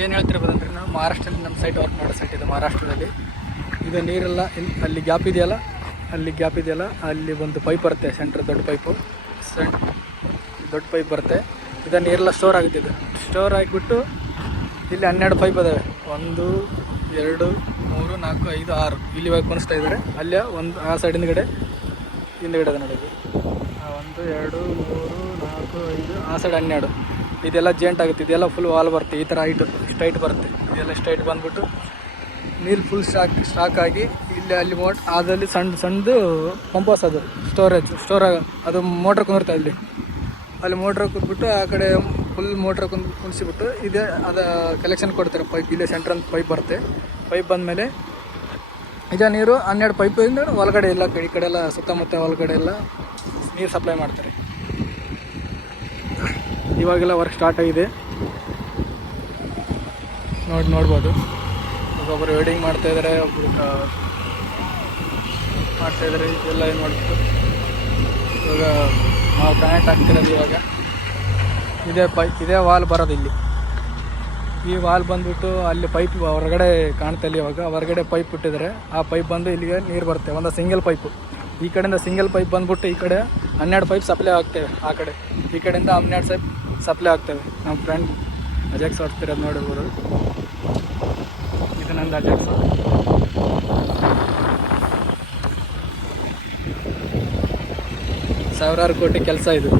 ಏನು ಹೇಳ್ತಿರ್ಬೋದಂದ್ರೆ ನಾವು ಮಹಾರಾಷ್ಟ್ರದಲ್ಲಿ ನಮ್ಮ ಸೈಟ್ ವರ್ಕ್ ಮಾಡೋ ಸೈಟ್ ಇದೆ ಮಹಾರಾಷ್ಟ್ರದಲ್ಲಿ. ಇದು ನೀರೆಲ್ಲ ಅಲ್ಲಿ ಗ್ಯಾಪ್ ಇದೆಯಲ್ಲ, ಅಲ್ಲಿ ಒಂದು ಪೈಪ್ ಬರುತ್ತೆ, ಸೆಂಟ್ರ್ ದೊಡ್ಡ ಪೈಪ್ ಬರುತ್ತೆ. ಇದು ನೀರೆಲ್ಲ ಸ್ಟೋರ್ ಆಗುತ್ತೆ. ಇದು ಸ್ಟೋರ್ ಆಗಿಬಿಟ್ಟು ಇಲ್ಲಿ 12 ಪೈಪ್ ಇದಾವೆ. 1 2 3 4 5 6 ಇಲ್ಲಿ ಇವಾಗ ಕೊನಿಸ್ತಾ ಇದ್ದಾರೆ. ಅಲ್ಲೇ ಒಂದು ಆ ಸೈಡ್ ಹಿಂದ್ಗಡೆ ಅದ ನೋಡಿ. 1 2 3 4 5 ಆ ಸೈಡ್ 12. ಇದೆಲ್ಲ ಜೇಂಟ್ ಆಗುತ್ತೆ. ಇದೆಲ್ಲ ಫುಲ್ ವಾಲ್ ಬರುತ್ತೆ. ಈ ಥರ ಸ್ಟ್ರೈಟ್ ಬರುತ್ತೆ. ಇದೆಲ್ಲ ಸ್ಟ್ರೈಟ್ ಬಂದ್ಬಿಟ್ಟು ನೀರು ಫುಲ್ ಸ್ಟಾಕ್ ಆಗಿ ಇಲ್ಲಿ ಅಲ್ಲಿ ಅದಲ್ಲಿ ಸಣ್ಣದು ಪಂಪಸ್, ಅದು ಸ್ಟೋರ್ ಅದು ಮೋಟ್ರ್ ಕುಂದಿರುತ್ತೆ. ಅಲ್ಲಿ ಮೋಟ್ರ್ ಕುಂದ್ಬಿಟ್ಟು ಆ ಕಡೆ ಫುಲ್ ಮೋಟ್ರ್ ಕುಣಿಸಿಬಿಟ್ಟು ಇದೆ ಅದು ಕಲೆಕ್ಷನ್ ಕೊಡ್ತಾರೆ. ಪೈಪ್ ಇಲ್ಲೇ ಸೆಂಟ್ರ್ ಅಂತ ಪೈಪ್ ಬರುತ್ತೆ. ಪೈಪ್ ಬಂದಮೇಲೆ ಈಗ ನೀರು 12 ಪೈಪಿಂದ ಒಳಗಡೆ ಎಲ್ಲ ಈ ಕಡೆ ಎಲ್ಲ ಸುತ್ತಮುತ್ತ ಒಳಗಡೆ ಎಲ್ಲ ನೀರು ಸಪ್ಲೈ ಮಾಡ್ತಾರೆ. ಇವಾಗೆಲ್ಲ ವರ್ಕ್ ಸ್ಟಾರ್ಟ್ ಆಗಿದೆ, ನೋಡ್ಬೋದು. ಒಬ್ಬರು ವೆಲ್ಡಿಂಗ್ ಮಾಡ್ತಾಯಿದ್ದಾರೆ, ಒಬ್ಬರು ಮಾಡ್ತಾಯಿದ್ದಾರೆ. ಇದೆಲ್ಲ ಏನು ಮಾಡ್ಬಿಟ್ಟು ಇವಾಗ ನಾವು ಕನೆಕ್ಟ್ ಆಗ್ತಿರೋದು. ಇವಾಗ ಇದೇ ವಾಲ್ ಬರೋದು. ಇಲ್ಲಿ ಈ ವಾಲ್ ಬಂದ್ಬಿಟ್ಟು ಅಲ್ಲಿ ಪೈಪ್ ಹೊರಗಡೆ ಕಾಣ್ತಲ್ಲಿ. ಇವಾಗ ಹೊರಗಡೆ ಪೈಪ್ ಬಿಟ್ಟಿದ್ದಾರೆ. ಆ ಪೈಪ್ ಬಂದು ಇಲ್ಲಿಗೆ ನೀರು ಬರುತ್ತೆ. ಒಂದು ಸಿಂಗಲ್ ಪೈಪು ಈ ಕಡೆಯಿಂದ ಸಿಂಗಲ್ ಪೈಪ್ ಬಂದ್ಬಿಟ್ಟು ಈ ಕಡೆ 12 ಪೈಪ್ ಸಪ್ಲೈ ಆಗ್ತೇವೆ. ಆ ಕಡೆ ಈ ಕಡೆಯಿಂದ 12 ಪೈಪ್ ಸಪ್ಲೈ ಆಗ್ತೇವೆ. ನಮ್ಮ ಫ್ರೆಂಡ್ ಅಜಾಕ್ಸ್ ಹೊಡ್ತಿರೋದು ನೋಡಿರ್ಬೋದು. ಇದು ನಂದು ಅಜಾಕ್ಸ್. ಸಾವಿರಾರು ಕೋಟಿ ಕೆಲಸ ಇದು.